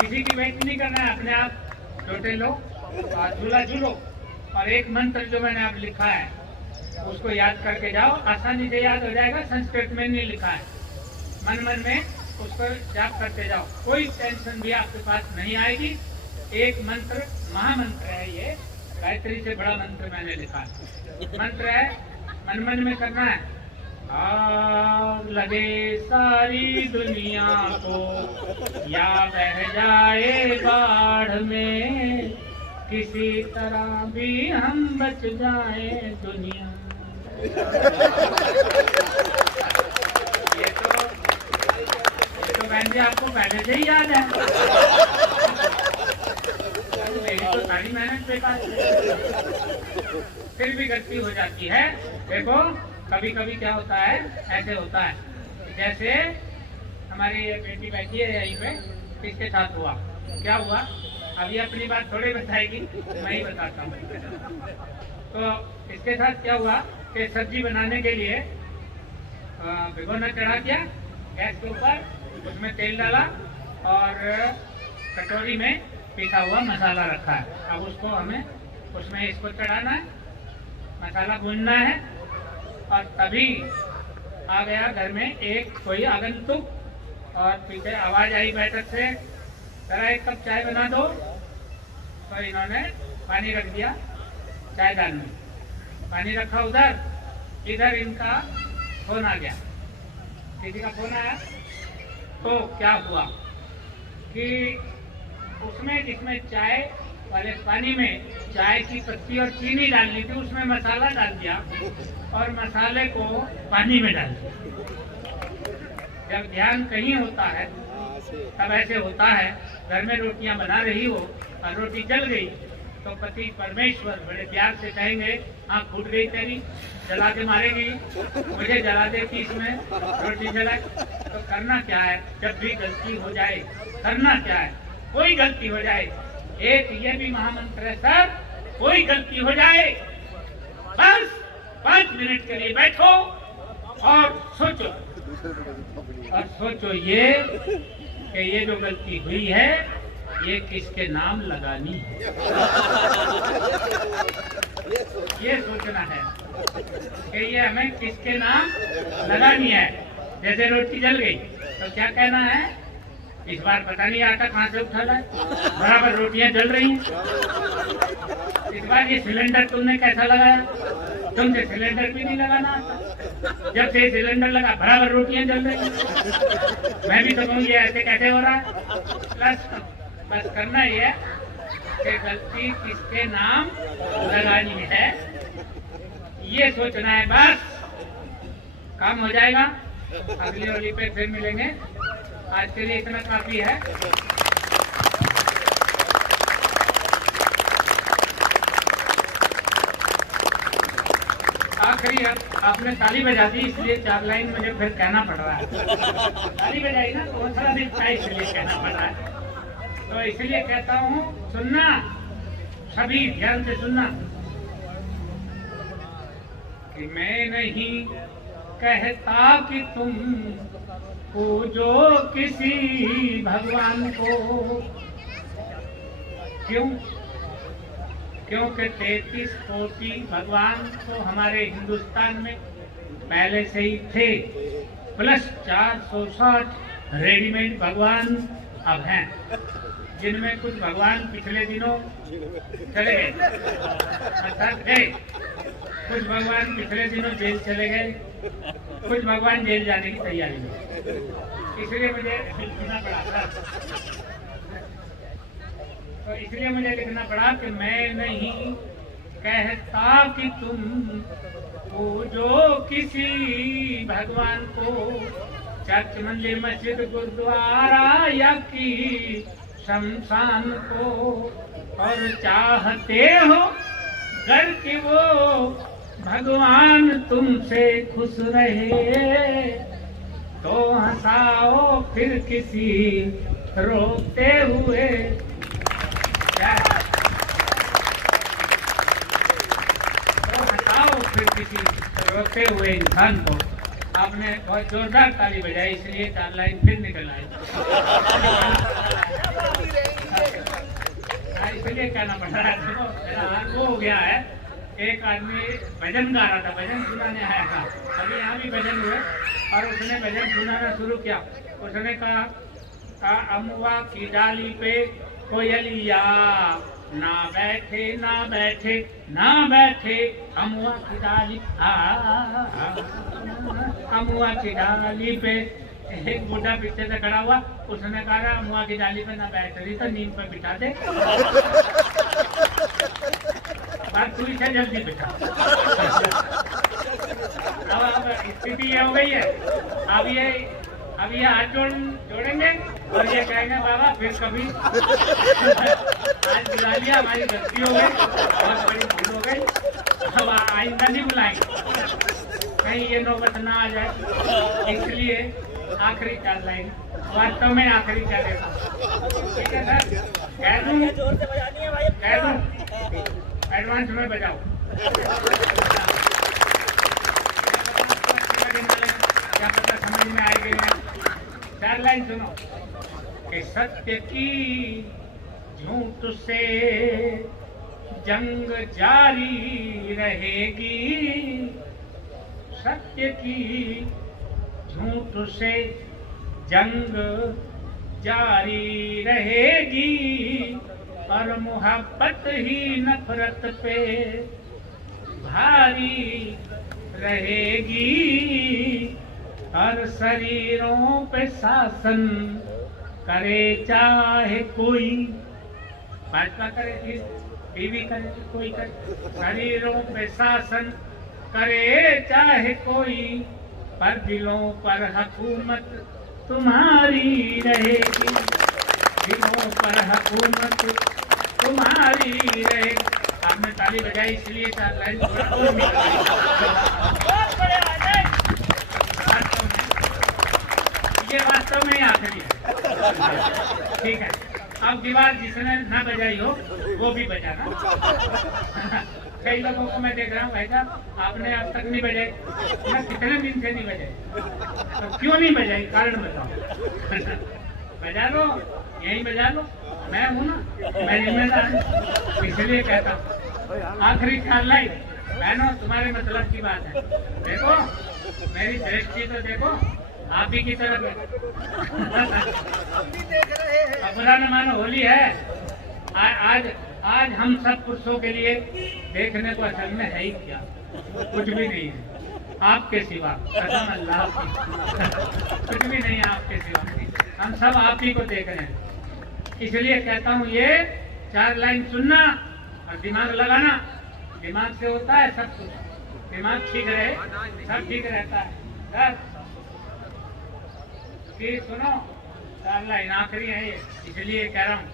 किसी की वेट नहीं करना है, अपने आप छोटे लो और झूला झूलो। और एक मंत्र जो मैंने अब लिखा है उसको याद करके जाओ, आसानी से याद हो जाएगा, संस्कृत में नहीं लिखा है, मन मन में उसको जाप करते जाओ, कोई टेंशन भी आपके पास नहीं आएगी। एक मंत्र महामंत्र है, ये गायत्री से बड़ा मंत्र मैंने लिखा है। मंत्र है, मन मन में करना है, आग लगे सारी दुनिया को या बह जाए बाढ़ में, किसी तरह भी हम बच जाए दुनिया। ये तो बहन जी आपको पहले से ही याद है, मेरी तो सारी मेहनत बेकार, फिर भी गलती हो जाती है। देखो कभी कभी क्या होता है, ऐसे होता है जैसे हमारी ये बेटी बैठी है यहीं पे, इसके साथ हुआ क्या हुआ, अभी अपनी बात थोड़ी बताएगी, मैं ही बताता हूँ। तो इसके साथ क्या हुआ कि सब्जी बनाने के लिए भिगोना चढ़ा दिया गैस के ऊपर, उसमें तेल डाला और कटोरी में पिसा हुआ मसाला रखा है। अब उसको हमें उसमें इसको चढ़ाना है, मसाला भूनना है। और तभी आ गया घर में एक कोई आगंतुक और पीछे आवाज आई बैठक से, जरा 1 कप चाय बना दो। तो इन्होंने पानी रख दिया चायदान में, पानी रखा उधर, इधर इनका फोन आ गया, किसी का फोन आया। तो क्या हुआ कि उसमें जिसमें चाय वाले पानी में चाय की पत्ती और चीनी डालनी थी, उसमें मसाला डाल दिया और मसाले को पानी में डाल दिया। जब ध्यान कहीं होता है तब ऐसे होता है, घर में रोटियां बना रही हो और रोटी जल गई तो पति परमेश्वर बड़े प्यार से कहेंगे, आँख फूट गई तेरी, जला के मारेगी, मुझे जला देती इसमें रोटी जला। तो करना क्या है, जब भी गलती हो जाए करना क्या है, कोई गलती हो जाए, एक ये भी महामंत्र है सर, कोई गलती हो जाए बस 5 मिनट के लिए बैठो और सोचो, और सोचो ये कि ये जो गलती हुई है ये किसके नाम लगानी है, ये सोचना है कि ये हमें किसके नाम लगानी है। जैसे रोटी जल गई तो क्या कहना है, इस बार पता नहीं आटा कहाँ से उठा लाए, बराबर रोटियां जल रही हैं। इस बार ये सिलेंडर तुमने कैसा लगाया, तुमसे सिलेंडर भी नहीं लगाना आता, जब से सिलेंडर लगा बराबर रोटियां जल रही हैं। मैं भी तो कहूँगी ऐसे कैसे हो रहा है। बस करना ही है कि गलती किसके नाम लगानी है, ये सोचना है बस, काम हो जाएगा। अगली होली पे फिर मिलेंगे, आज के लिए इतना काफी है। आखिरी आपने ताली बजा दी, इसलिए 4 लाइन मुझे फिर कहना पड़ रहा है। ताली बजाई ना तो थोड़ा दिन था, इसलिए कहना पड़ रहा है। तो इसलिए कहता हूँ, सुनना सभी ध्यान से सुनना कि मैं नहीं कहता कि तुम पूजो किसी भगवान को। क्यों? क्योंकि 33 कोटि भगवान तो हमारे हिंदुस्तान में पहले से ही थे, प्लस 460 रेडीमेड भगवान अब हैं, जिनमें कुछ भगवान पिछले दिनों चले गए, अर्थात गए। कुछ भगवान पिछले दिनों जेल चले गए, कुछ भगवान जेल जाने की तैयारी में। इसलिए मुझे लिखना पड़ा था, तो इसलिए मुझे लिखना पड़ा कि मैं नहीं कहता कि तुम पूजो किसी भगवान को, चर्च मंदिर मस्जिद गुरुद्वारा या की शमशान को, और चाहते हो घर की वो भगवान तुमसे खुश रहे, तो हंसाओ फिर किसी रोते हुए। तो हटाओ फिर किसी रोते हुए इंसान को। आपने बहुत जोरदार ताली बजाई, इसलिए 4 लाइन फिर निकल आई। इसलिए कहना पड़ रहा है, मेरा हाल वो हो गया है। एक आदमी भजन गा रहा था, भजन सुनाने आया था, अभी यहाँ भी भजन हुए, और उसने भजन सुनाना शुरू किया। उसने कहा, अमुआ की डाली पे कोयलिया ना बैठे ना बैठे ना बैठे, अमुआ की डाली अमुआ की डाली पे। एक बूढ़ा पीछे से खड़ा हुआ, उसने कहा अमुआ की डाली पे ना बैठ रही तो नींद पे बिठा दे। बात पूरी से जल्दी बिठा। अब स्थिति ये हो गई है, अब ये हाथ जोड़ेंगे और ये कहेंगे बाबा फिर कभी। आज बुला लिया, हमारी गलती हो गई, बहुत बड़ी भूल हो गई, अब आइंदा नहीं बुलाएंगे, कहीं ये नौबत ना आ जाए। इसलिए आखिरी 4 लाइन, वास्तव में आखिरी 4 लाइन, ठीक है सर? कह दूं एडवांस में बजाओ। क्या पता समझ में आएगी नहीं। 4 लाइन सुनो कि सत्य की झूठ से जंग जारी रहेगी, सत्य की झूठ से जंग जारी रहेगी, और मोहब्बत ही नफरत पे भारी रहेगी, और शरीरों पे शासन करे चाहे कोई, भाजपा करे बीवी करे कोई करे, शरीरों पे शासन करे चाहे कोई, पर दिलों पर हुकूमत तुम्हारी रहेगी, दिलों पर हुकूमत तुम्हारी रहेगी। आपने ताली बजाई, इसलिए 4 लाइन और ये वास्तव में आखिरी है, ठीक है? अब दीवार जिसने ना बजाई हो वो भी बजाना। कई लोगों को मैं देख रहा हूँ, भाई साहब आपने अब तक नहीं बजाई, मैं कितने दिन से नहीं बजाई, तो क्यों नहीं बजाई, कारण बताओ। बजा लो, यही बजा लो, मैं हूँ ना, मैं जिम्मेदार हूँ, इसलिए कहता हूँ। आखिरी 4 लाइन, बहनों तुम्हारे मतलब की बात है, देखो मेरी दृष्टि तो देखो आप ही की तरफ है। अब बुरा न मानो, होली है। आज हम सब पुरुषों के लिए देखने को असल में है ही क्या, कुछ भी नहीं है आपके सिवा, कसम अल्लाह की, कुछ भी नहीं है आपके सिवा, हम सब आप ही को देख रहे हैं। इसलिए कहता हूँ ये 4 लाइन सुनना और दिमाग लगाना। दिमाग से होता है सब कुछ। दिमाग ठीक रहे सब ठीक रहता है। बस कि सुनो 4 लाइन आखिरी है ये, इसलिए कह रहा हूँ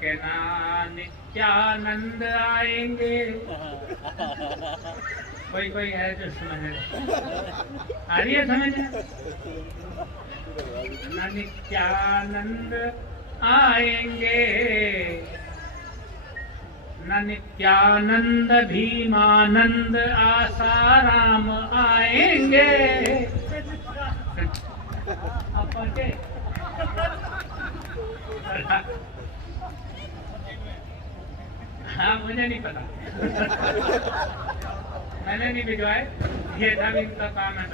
कि ना नित्यानंद आएंगे। कोई है जो समझ आ रही है समझ में? ना नित्यानंद आएंगे, न नित्यानंद भीमानंद आसाराम आएंगे। हाँ मुझे नहीं पता, मैंने नहीं भिजवाए, ये सब इनका काम है।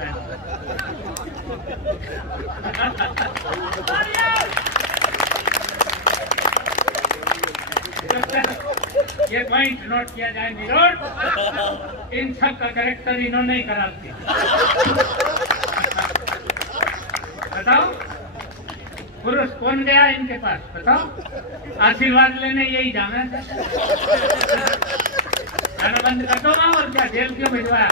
ये पॉइंट नोट किया जाए निरोध, इन सब का कैरेक्टर इन्होंने ही खराब किया। बताओ पुरुष कौन गया इनके पास, बताओ? आशीर्वाद लेने यही जाना है। खाना बंद कर दो ना, और क्या जेल क्यों भिजवाया?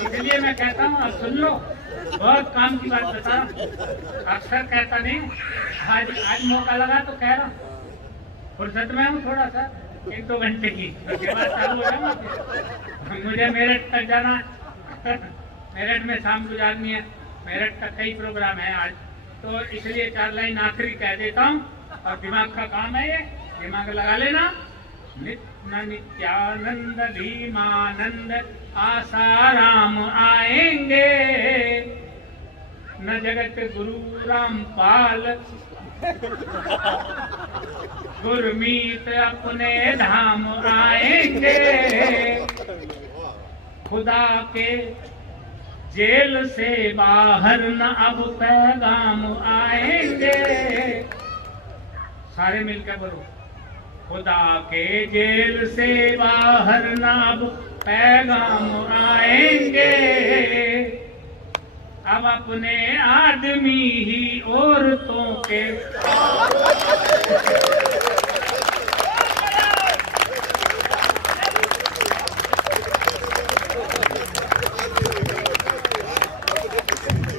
इसलिए मैं कहता हूँ अब सुन लो, बहुत काम की बात बता। अक्सर कहता नहीं, आज मौका लगा तो कह रहा हूँ। फुर्सत में हूँ थोड़ा सा, 1-2 घंटे की, उसके बाद चालू हो जाऊंगा। मुझे मेरठ तक जाना है। मेरठ में शाम गुजारनी है। मेरठ का कई प्रोग्राम है आज, तो इसलिए 4 लाइन आखिरी कह देता हूँ। और दिमाग का काम है ये, दिमाग लगा लेना। नित्यानंद भीमानंद आसाराम आएंगे, न जगत गुरु रामपाल गुरमीत अपने धाम आएंगे। खुदा के जेल से बाहर न अब पैगाम आएंगे। सारे मिलकर बोलो, खुदा के जेल से बाहर न अब पैगाम आएंगे। अब अपने आदमी ही औरतों के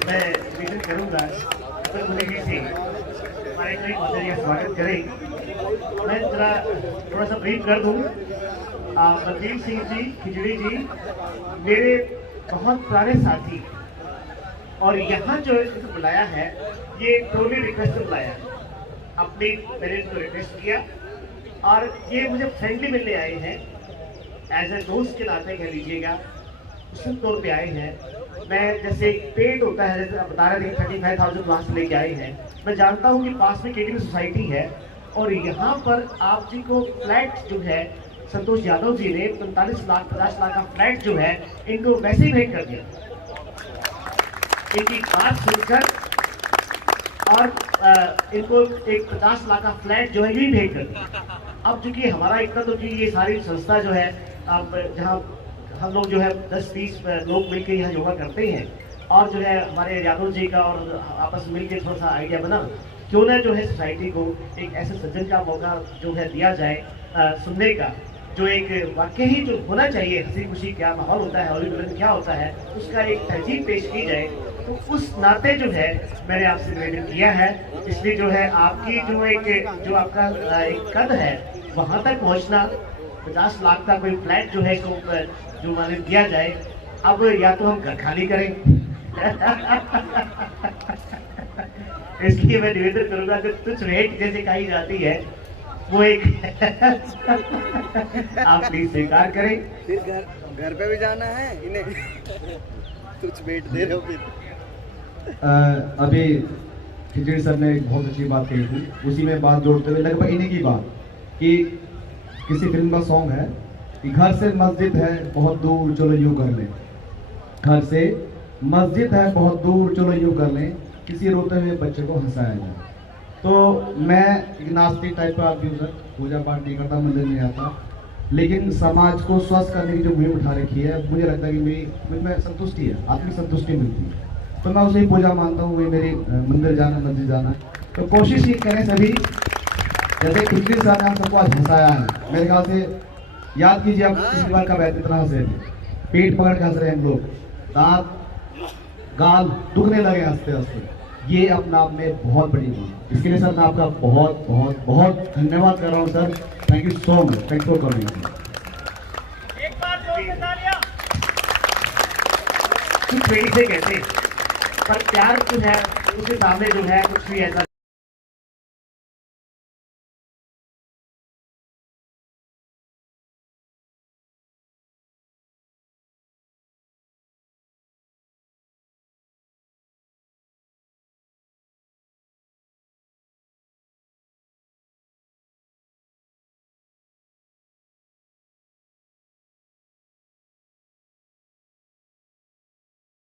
मैं निवेदन करूंगा तो मुझे से हमारे कई मंदिर स्वागत करें। मैं जरा थोड़ा सा ब्रीफ कर दूं। बलदेव सिंह जी खिचड़ी जी मेरे बहुत पुराने साथी, और यहाँ जो इनको बुलाया है ये टोली रिक्वेस्ट बुलाया है। अपने पेरेंट्स को रिक्वेस्ट किया और ये मुझे फ्रेंडली मिलने आए हैं, एज ए दोस्त के नाते कह लीजिएगा, उसी तौर पे आए हैं। मैं जैसे पेड होता है, जैसे आप बता रहे थे 35,000 वहाँ से लेके आए हैं। मैं जानता हूँ कि पास में केटीवी सोसाइटी है और यहाँ पर आप जी को फ्लैट जो है संतोष यादव जी ने 45 लाख 50 लाख का फ्लैट जो है इनको वैसे ही भेंट कर दिया। इनकी बात सुनकर और इनको एक 50 लाख का फ्लैट जो है ये भेंट कर दिया। अब चूंकि हमारा इतना तो कि ये सारी संस्था जो है अब जहाँ हम लोग जो है 10-20 लोग मिलकर यहाँ योगा करते हैं, और जो है हमारे यादव जी का और आपस में मिलकर थोड़ा सा आइडिया बना, क्यों ना जो है सोसाइटी को एक ऐसे सज्जन का मौका जो है दिया जाए सुनने का, जो एक वाकई ही जो होना चाहिए, हंसी खुशी क्या माहौल होता है, हॉली दुल्हन क्या होता है, उसका एक तहजीब पेश की जाए। तो उस नाते जो है मैंने आपसे निवेदन किया है। इसलिए जो है आपकी जो आपका एक कद है वहाँ तक पहुँचना, 50 लाख का कोई फ्लैट जो है जो माने दिया जाए। अब या तो हम घर खाली करें इसलिए मैं निवेदन करूंगा कि तुच्छ भेंट जैसे कही जाती है वो एक आप प्लीज स्वीकार करें। फिर घर पे भी जाना है इन्हें कुछ भेंट दे रहे हो फिर। अभी खिचड़ी सर ने एक बहुत अच्छी बात कही थी, उसी में बात जोड़ते हुए लगभग इन्हीं की बात कि किसी फिल्म का सॉन्ग है कि घर से मस्जिद है बहुत दूर चलो यूं कर लें, घर से मस्जिद है बहुत दूर चलो यूं कर लें, किसी रोते हुए बच्चे को हंसाया जाए। तो मैं एक नास्तिक टाइप का आदमी हूँ सर, पूजा पाठ नहीं करता, मंदिर नहीं आता, लेकिन समाज को स्वस्थ करने की जो मुहिम उठा रखी है, मुझे लगता है कि मुझ में संतुष्टि है, आत्मिक संतुष्टि मिलती है, तो मैं उसे ही पूजा मानता हूँ। वही मेरी मंदिर जाना, मस्जिद जाना। तो कोशिश ये करें सभी जैसे खिचड़ी सर ने हम सबको आज हंसाया है, मेरे ख्याल से याद कीजिए आप पिछली बार का बैठ इतना हंसे थे, पेट पकड़ के हंस रहे हैं हम लोग, दांत गाल दुखने लगे हंसते हंसते। ये अपना आप में बहुत बड़ी बात, इसके लिए सर मैं आपका बहुत बहुत बहुत धन्यवाद कर रहा हूँ sir. Thank you so much, thank for coming. कुछ प्रेम से कहते हैं, पर प्यार जो है उसके सामने जो है कुछ भी ऐसा